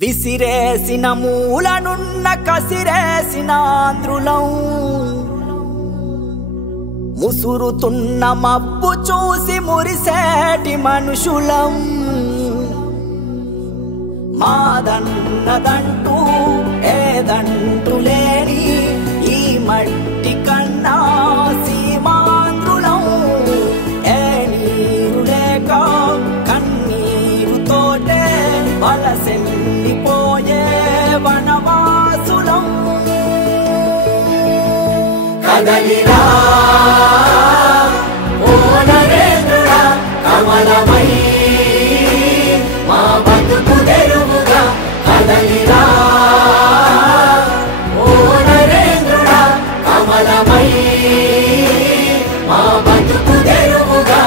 విసిరేసిన మూలనున్న కసిరేసిన ఆంధ్రులం ముసురుతున్న మబ్బు చూసి మురిసేటి మనుషులం మాదన్నదంటూ ఏదంటూ లేని ఈ మట్టి కన్నా సీమాంధ్రులం ఏ నీరు లేక కన్నీరుతోటే వలసెల్లిపోయే వనవాసులం కదలిరా ఓ నరేంద్రుడా కమలమై మా బతుకు తెరువుగా కదలిరా ఓ నరేంద్రుడా కమలమై మా బతుకు తెరువుగా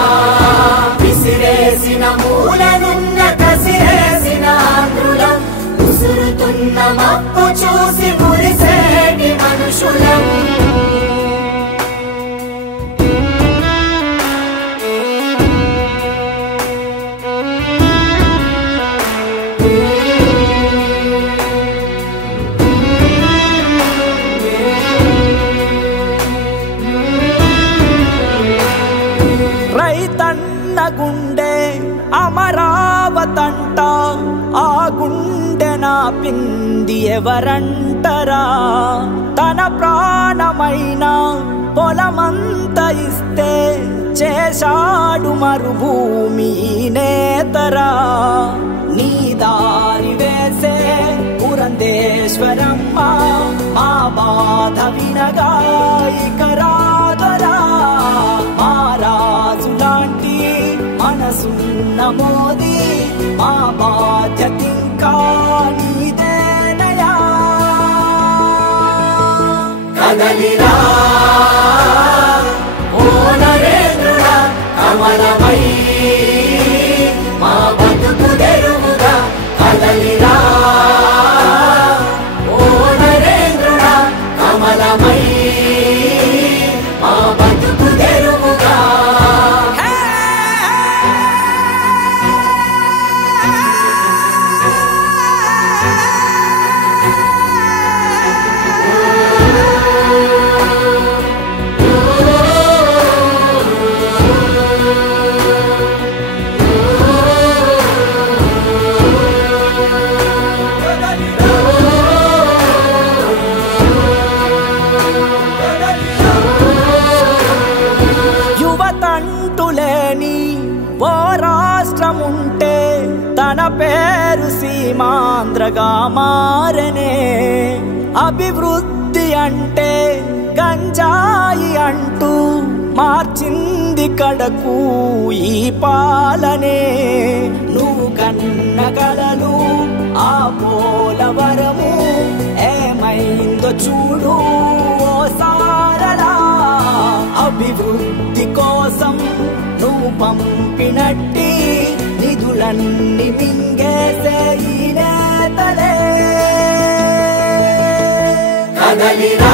విసిరేసిన మూలనున్న కసిరేసిన ఆంధ్రులం ముసురుతున్న మప్పు చూసి మురిసేటి మనుషులం రైతన్న గుండె అమరావతంట ఆ గుండె నా పింది ఎవరంటరా తన ప్రాణమైన పొలమంత ఇస్తే చేశాడు మరుభూమి నేతరా నీ దారి వేసే పురంధేశ్వరమ్మ మా బాధ వినగా ఇక రాదరా మా రాజులాంటి మనసున్న మోదీ మా బాధ్యత ఇంకా నీదేనయా కదలిరా ఓ నరేంద్రుడా కమలమై మా బతుకు తెరువుగా కదలిరా ఓ నరేంద్రుడా కమలమై మా బతుకు తెరువుగా యువతంటులేని ఓ రాష్ట్రముంటే తన పేరు సీమాంధ్రగా మారనే అభివృద్ధి అంటే గంజాయి అంటూ మార్చింది కడకు ఈ పాలనే నువ్వు కన్న కలలు ఆ పోలవరము ఏమైందో చూడు ఓ సారలా అభివృద్ధి కోసం నువ్వు పంపినట్టి నిధులన్నీ మింగేసే ఈ నేతలే కదలిరా